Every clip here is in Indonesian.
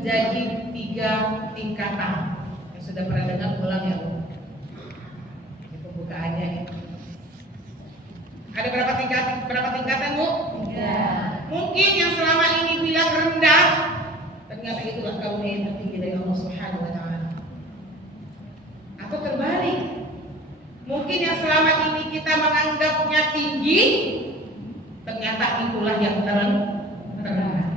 menjadi 3 tingkatan. Yang sudah pernah dengar ulang ya Bu. Ini pembukaannya nih. Ada berapa tingkatan Bu? 3. Mungkin yang selama ini bilang rendah, ternyata itulah karunia yang tertinggi dari Allah Subhanahu wa taala. Atau terbalik. Mungkin yang selama ini kita menganggapnya tinggi, ternyata itulah yang terendah.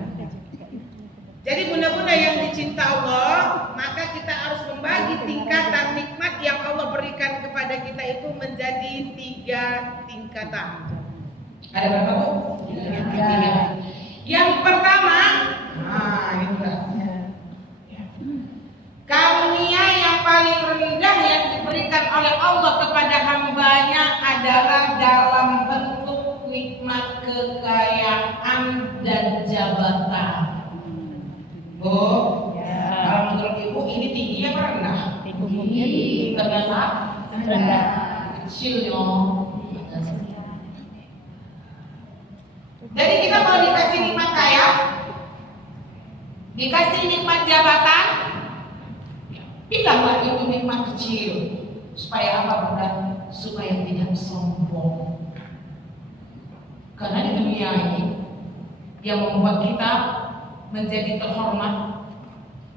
Jadi bunda-bunda yang dicinta Allah, maka kita harus membagi tingkatan nikmat yang Allah berikan kepada kita itu menjadi 3 tingkatan. Ada berapa Bu? 3. Yang pertama, ini beratnya. Karunia yang paling rendah yang diberikan oleh Allah kepada hambanya adalah dalam bentuk nikmat kekayaan dan jabatan. Bu, kalau menurut Ibu ini tinggi apa rendah? Tinggi. Ternyata rendah. Kecilnya. Jadi kita mau dikasih nikmat kaya, dikasih nikmat jabatan, bilanglah itu nikmat kecil. Supaya apa Bunda? Supaya tidak sombong. Karena di dunia ini yang membuat kita menjadi terhormat,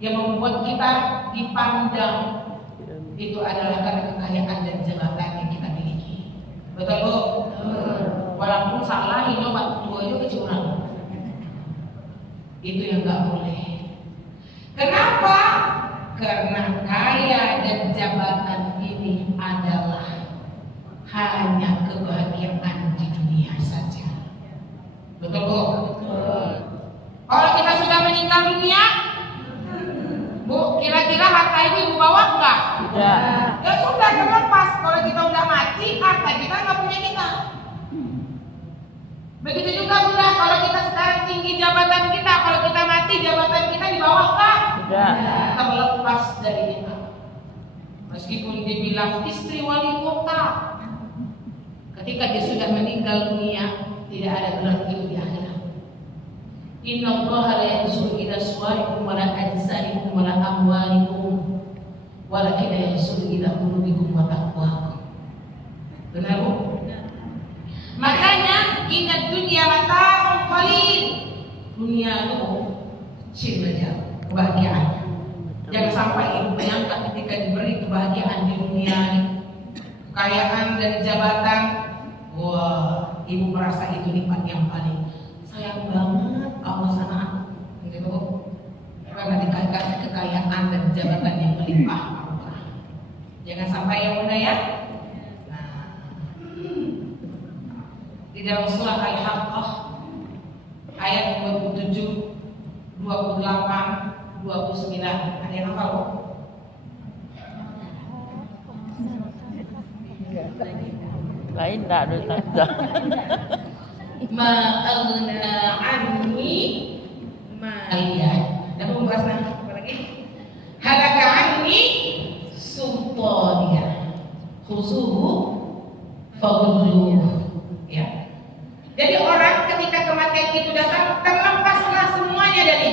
yang membuat kita dipandang, itu adalah karena kekayaan dan jabatan yang kita miliki. Betul Bu? Walaupun salah ini waktu aja kecurangan. Itu yang gak boleh. Kenapa? Karena kaya dan jabatan ini adalah hanya kebahagiaan di dunia saja. Betul Bu? Betul. Kalau kita sudah meninggal dunia, Bu, kira-kira harta ini Ibu bawa enggak? Tidak. Ya sudah terlepas. Kalau kita udah mati, harta kita nggak punya kita. Begitu juga Bunda, kalau kita sekarang tinggi jabatan kita, kalau kita mati jabatan kita di bawah enggak? Tidak. Kita melepas dari kita. Meskipun dibilang istri wali kota, ketika dia sudah meninggal dunia, tidak ada gelar itu di akhirat. Inna Allah la yanzuru ila suwarikum wa la ajsadikum wa la amwalikum walakin yanzuru ila qulubikum wa taqwakum. Benar Bu? Makanya ingat dunia mata'un qalil. Dunia itu kecil saja kebahagiaan. Jangan sampai Ibu menyangka ketika diberi kebahagiaan di dunia ini, kekayaan dan jabatan, wah, Ibu merasa itu nikmat yang paling sayang banget Allah sana, gitu. Karena dikasih kekayaan dan jabatan yang melimpah. Jangan sampai ya Bunda ya. Di dalam surah Al-Haqqah ayat 27, 28, 29 ada yang hafal? Lain tak ada tanda. Ma'agna anni maliya. Dan pembahasan apa lagi? Halaka anni sultaniya. Khusuhu fagulluh. Ya. Jadi orang ketika kematian itu datang, terlepaslah semuanya dari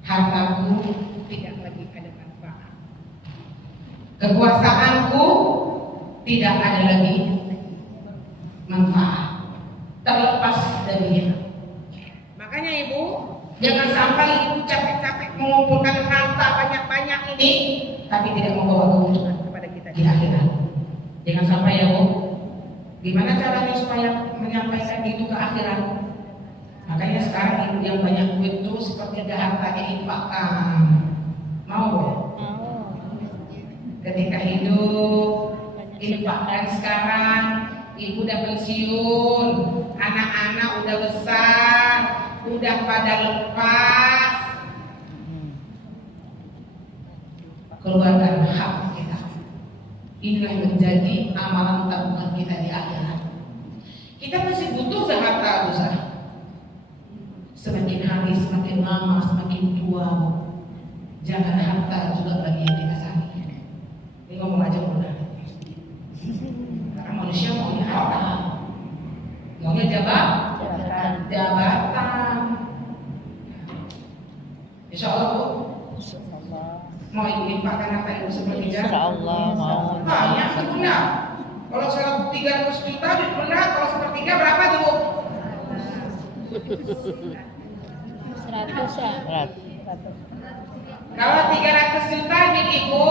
hartaku tidak lagi ada manfaat. Kekuasaanku tidak ada lagi manfaat. Terlepas darinya. Makanya Ibu, jangan sampai Ibu capek-capek mengumpulkan harta banyak-banyak ini, tapi tidak membawa keuntungan kepada kita di akhirat. Jangan sampai ya Bu. Gimana caranya supaya menyampaikan itu ke akhirat? Makanya sekarang Ibu yang banyak duit itu sepertiga hartanya infakkan. Mau Bu? Ketika hidup infakkan sekarang. Ibu udah pensiun, anak-anak udah besar, udah pada lepas. Keluarkan hak kita. Inilah yang menjadi amalan tabungan kita di akhirat. Kita masih butuh harta besar. Semakin hari, semakin lama, semakin tua, jangan harta juga lagi yang kita cari. Ini ngomong aja mudah. Karena manusia maunya harta, maunya jabatan. Insya Allah Bu. Insyaallah. Mau ibu infakkan harta ibu sepertiga? Insyaallah mau. Banyak tuh Bunda. Kalau 300 juta di Bunda, kalau sepertiga berapa tuh Bu? 100 ya. Berat. Kalau 300 juta di ibu,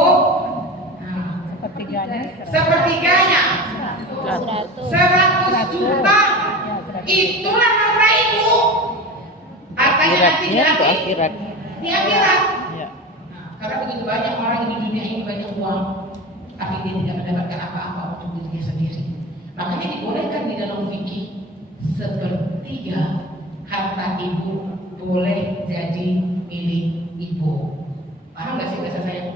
sepertiganya 100 juta. Itulah harta ibu. Hartanya nanti di Akhiratnya untuk akhirat. di akhirat. Ya. Karena begitu banyak orang di dunia ini banyak uang, tapi dia tidak mendapatkan apa-apa untuk dirinya sendiri. Makanya dibolehkan di dalam fikih sepertiga harta ibu boleh jadi milik ibu. Paham nggak sih bahasa saya?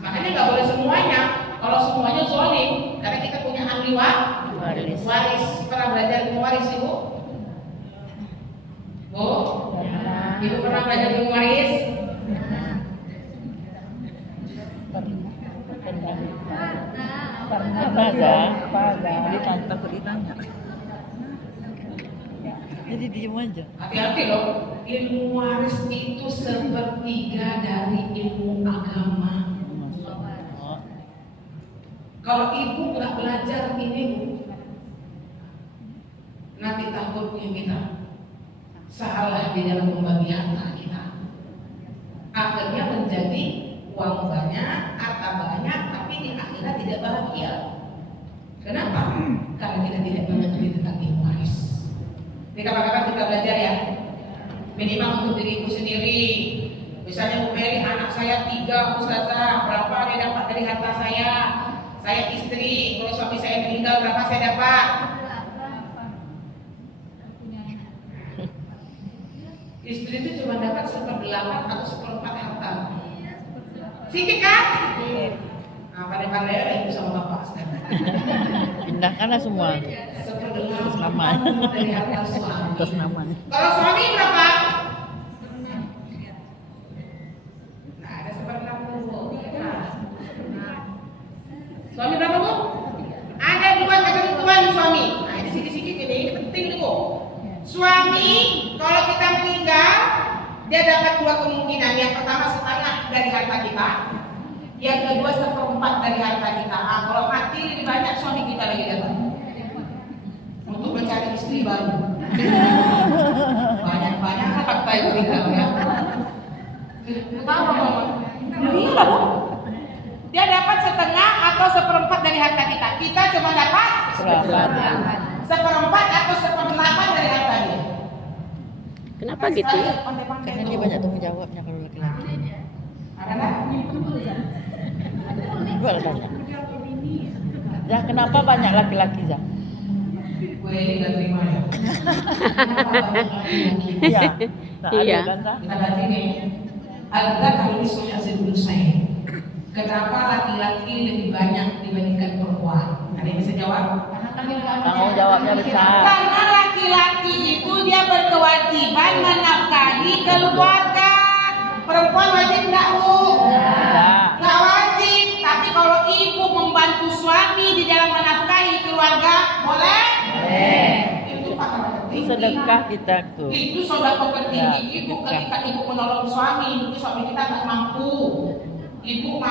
Makanya nggak boleh semuanya. Kalau semuanya zolim, karena kita punya ahli Waris. waris. Pernah belajar ilmu waris ibu? Bu? Ibu pernah belajar ilmu waris? Pernah dah. Takut ditanya. Jadi diem aja. Hati-hati loh, ilmu waris itu sepertiga dari ilmu agama. Oh. Kalau ibu nggak belajar ini, nanti takutnya kita salah di dalam membagi harta kita. Akhirnya menjadi uang banyak, harta banyak, tapi di akhirat tidak bahagia. Kenapa? Karena kita tidak mengerti tentang ilmu waris. Jadi kapan-kapan kita belajar ya, minimal untuk diriku sendiri. Misalnya Bu Mary, anak saya 3, Ustazah, berapa dia dapat dari harta saya? Saya istri, kalau suami saya meninggal berapa saya dapat? Istri itu cuma dapat 1/8 atau 1/4 harta. Sedikit kan? Nah, pandai-pandai ya ibu sama bapak sekarang. Pindahkanlah semua. 1/8 Nama. dari harta suami. Atas nama. Kalau suami berapa? Nah, ada 1/6. Suami berapa Bu? Ada 2 ketentuan suami. Nah, ini sedikit-sedikit ini penting nih Bu. Suami kalau kita meninggal dia dapat 2 kemungkinan. Yang pertama setengah dari harta kita. Yang kedua 1/4 dari harta kita. Nah, kalau mati lebih banyak suami kita lagi dapat. Untuk mencari istri baru. Banyak-banyak harta itu kita ya. Kenapa Mama? Gila Bu. Dia dapat setengah atau 1/4 dari harta kita. Kita cuma dapat 1/4 atau 1/8 dari harta dia. Kenapa gitu? Karena dia banyak tanggung jawabnya kalau laki-laki. Karena Jual banyak. Zah, kenapa banyak laki-laki, Zah? gue ini gak terima ya. Iya. Tak Iya. ada kan, Zah? Kita baca ini. Agar kali ini dulu saya. Kenapa laki-laki lebih banyak dibandingkan perempuan? Ada yang bisa jawab? Tanggung jawabnya besar. Karena laki-laki itu dia berkewajiban menafkahi keluarga. Perempuan wajib enggak Bu? Tidak. Enggak wajib. Tapi kalau ibu membantu suami di dalam menafkahi keluarga, boleh? Itu pahala tertinggi. Sedekah kita tuh. Itu sedekah tertinggi Ya, ibu sedekah. ketika ibu menolong suami, itu suami kita nggak mampu. Ibu